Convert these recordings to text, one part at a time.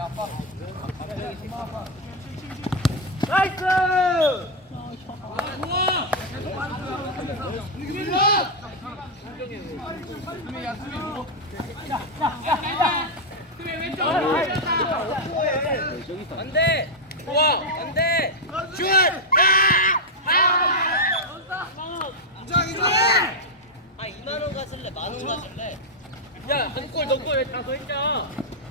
나이스! 안돼. 좋아. 안돼. 슛. 아 2만 원 가질래? 10,000원 가질래? 야, 한 골, 너 골 다 더 있잖아.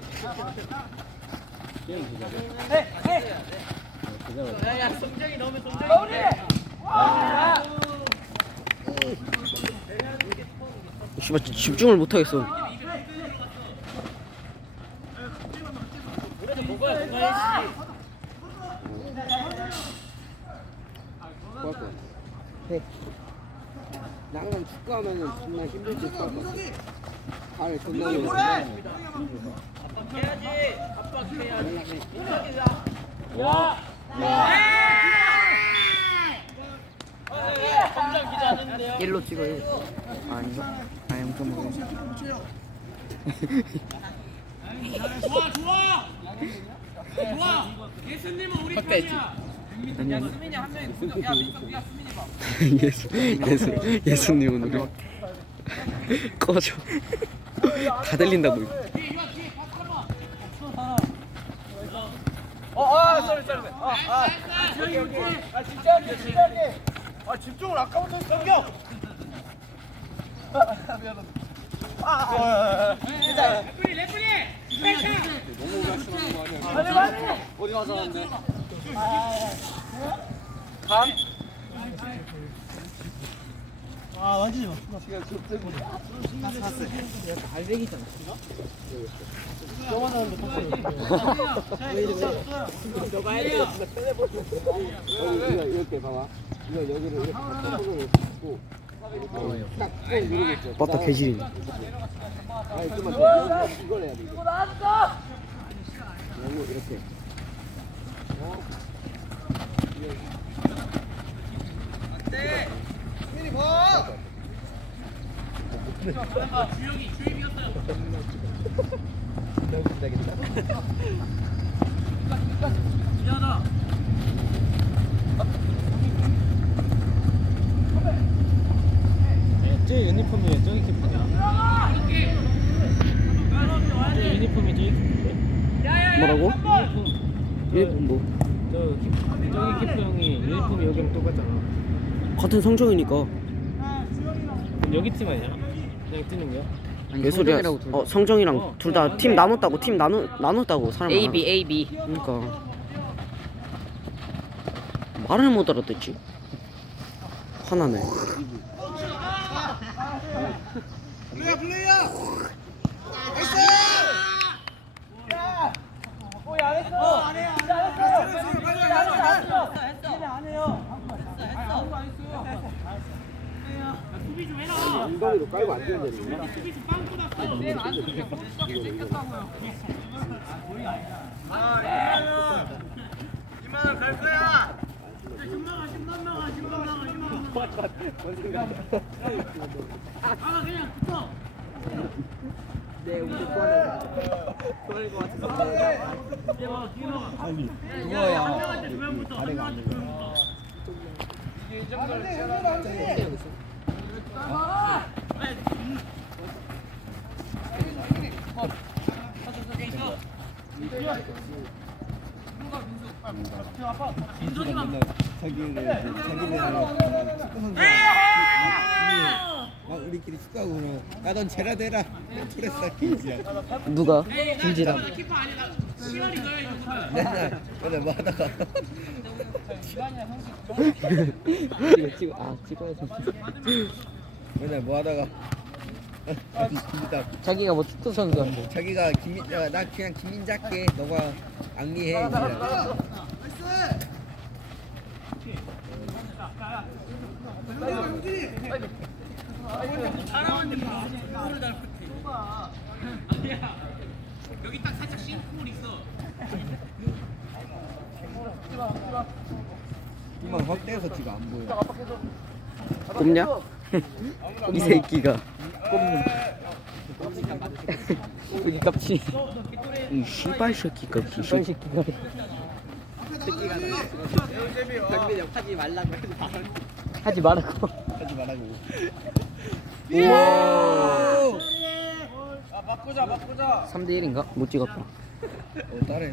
야, 성정이 넣으면 성정이 돼. 씨발 집중을 못 하겠어. 그래도 먹어야 건강해지지. 해. 나 항상 축구하면은 정말 힘들 때 축구할 발을 존나 압박해야지. 압박해야지. 야! 성정 기자 하는데요. 1로 찍어요. 아닌가? 아 0.5. 좋아, 좋아! 좋아! 예수님은 우리 편이야. 야, 수민이 한 명이 누구냐? 야, 민석, 네가 수민이 봐. 예수님은 우리 꺼져. 다 들린다고. 쏘리. 오케이. 아, 진짜 할게. 아, 집중을 아까부터 했어. 레프리! 어디 가서 하는데? 감? 이렇게 봐봐. 이거 여기를 이렇게 손으로 잡고 딱꼭 누르고 있죠. 맞다 개질이네. 아니 좀만 더. 이걸 해야 돼. 이거 이렇게. 저 유니폼이 저기 키퍼냐? 저 유니폼이 저기 키퍼인데? 뭐라고? 유니폼 일본 뭐 저기 키퍼 형이 유니폼이 여기랑 똑같잖아. 같은 성적이니까. 그럼 여기 팀 아니야? 그냥 뛰는 거야? 왜 소리야? 성정이랑 둘 다 팀 나눴다고. 팀 나눴다고 사람. A B A B. 그러니까 말을 못 알아듣지. 화나네. 엉덩이로 깔고 앉으면 되는 거야? 네, 우리 좋아하는 것 같아서. 누워야 다리가 안 들려. 막 우리끼리 축구하고 그러면 야넌 쟤라도 해라 그랬어 김지야. 누가? 김지랑. 맨날 뭐 하다가 찍어야지. 맨날 뭐 하다가 김지다 자기가 뭐 축구 선수인데. 자기가 나 그냥 김민자 할게 너가 앙리해 이러더라. 여기 딱 살짝 싱크홀 있어. 이만 확대해서 지금 안 보여. 꼽냐? 이 새끼가. 꼽는. 여기 깝치. 이 씨발 새끼가 이런 귀신. 새끼가. 강민이 형 하지 말라고 해도 하지 말라고. 하지 말라고. 우와. 3대 1인가? 못 찍었다. 다른.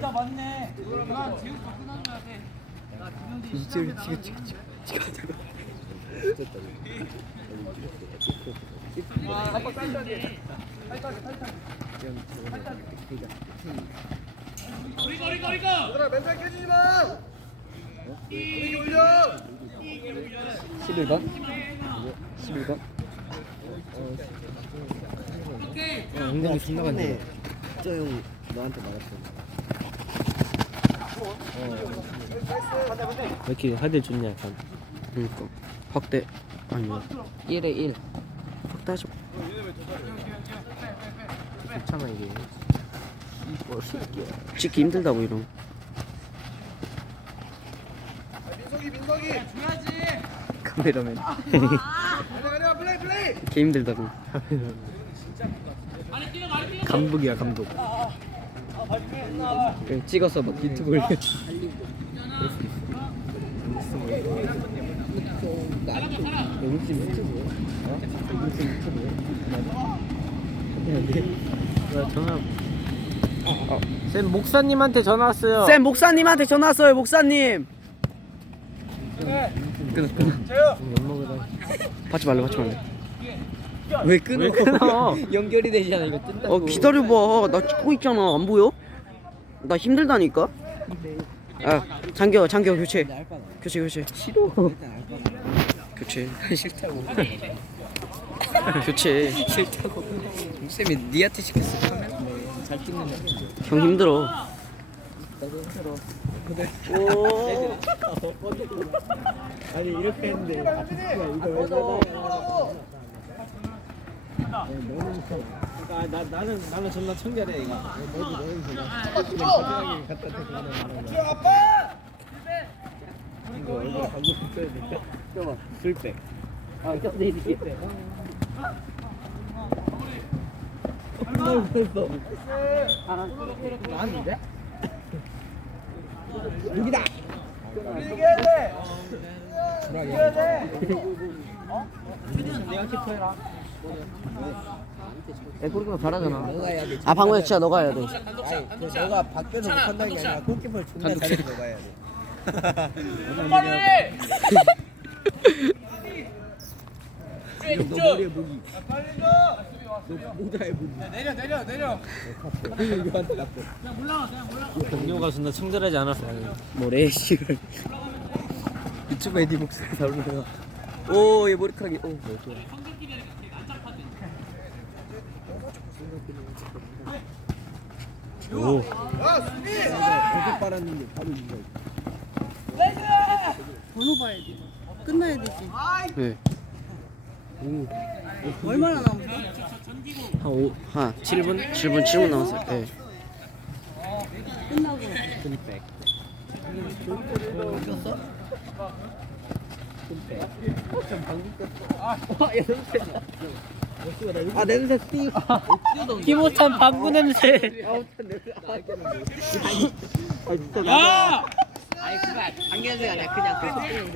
얘들아 멘탈 깨지지 마. 분위기 올려. 11번? 11번? 엉덩이 존나 간다. 저형 너한테 말했어. 왜 이렇게 하들 좋냐 약간. 그러니까 확대 아니야. 1에 1. 확대하지. 괜찮아 이게. 찍기 힘들다고 이런. 민석이. 카메라맨. 가냐 플레이. 개 힘들다고. 감독이야 감독. 그냥 찍어서 막 유튜브 올려. 무슨 유튜브? 무슨 유튜브? 전화. 쌤 목사님한테 전화 왔어요. 쌤 목사님한테 전화 왔어요. 목사님. 엿 먹으라. 받지 말래. 받지 말래. 왜 끊어? 왜 끊어? 연결이 되잖아 이거 뜬다고. 기다려봐. 나 찍고 있잖아. 안 보여? 나 힘들다니까. 아 장겨 교체. 교체. 싫어. 교체. 싫다고. 교체. 싫다고. 쌤이 니한테 시켰어. 잘 찍는다. 형 힘들어. 나도 힘들어. 오. 아니 이렇게 했는데 이거 왜 잡아? 나는 존나 청결해 이거. 풀백. 아, 꼈네 이게. 나왔는데? 여기다. 이겨야 돼. 이겨야 돼. 내가 키퍼해라. 애꾸리가 잘하잖아. 너가 해야 돼. 아 방금 진짜 너가 해야 돼. 아니, 너가 밖에서 못한다는 게 아니라 골키퍼를 존나 잘해서 너가 해야 돼. 똑바로 해. 너 머리에 무기. 빨리 줘. 너 모자에 무기. 내려. 이거한테 납득. 동료가 존나 청결하지 않았어. 뭐래 씨발. 유튜브 에디 목소리 잘 올라가. 오, 얘 머리카락이. 오. 오. 야 수비. 계속 빨았는데 바로 이거. 번호 봐야 돼. 끝나야 되지. 네. 얼마나 남았어? 한 7분 남았어요. 네. 끝나고. 아 냄새 띠. 기모찬 방구 냄새. 야. 아니 그거 방냄새가 아니라 그냥 그 소리 냄새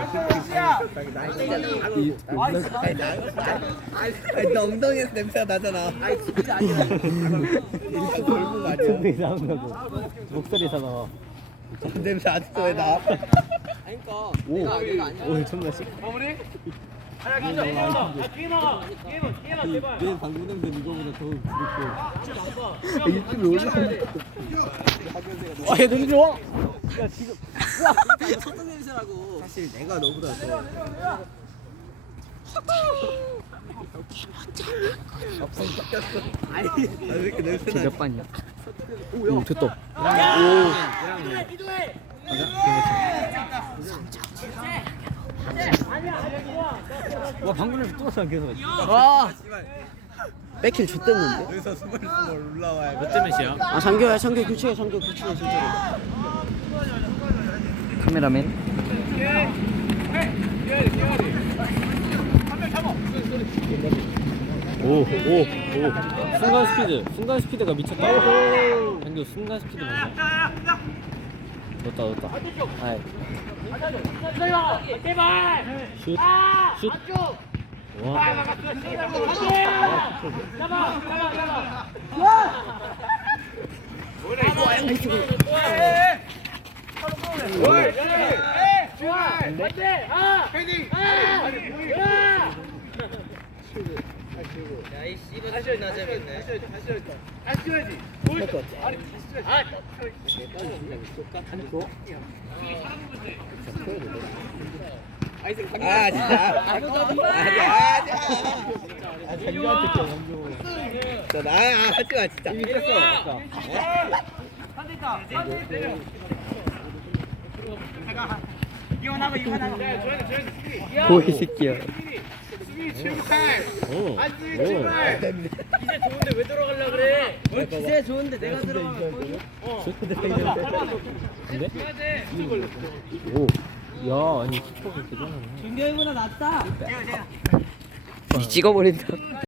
뭔지 아니 너 엉덩이에서 냄새가 나잖아. 아니 진짜 아니야 이렇게 걸고 가죠. 소리 나온다고. 목소리에서 나와. 냄새 아직도 왜 나? 아니까 오. 내가 아니야 오 존나 씨. 마무리. 하나 가자. 게임아. 제발. 내 방구 냄새 이거보다 더 무겁고. 유튜브에 올라오는 거. 아얘 냄새 와. 소금 냄새라고 사실 내가 너보다 더. 밥상 깎였어. 아니 왜 이렇게 냄새 나? 몇 반이야? 오, 됐다. 와 방구 냄새 또 나서 계속. 와. 백힐 좆됐는데? 여기서 스멀스멀 올라와야 몇 대 몇이야? 아, 장교 교체해, 진짜로. 카메라맨. 오. 순간 스피드가 미쳤다. 장교 순간 스피드 맞나? 넣었다. 아이. 슛. 와. 야이 씨발 소리 나자겠네. 아 진짜. 아니야. 장교한테 진짜 나 하지 마 진짜. 이겼어. 뭐이 새끼야. 기세 좋은데 내가 들어가면 오. 야, 아니 키퍼가 대단하네. 준경이보다 낫다. 찍어버린다.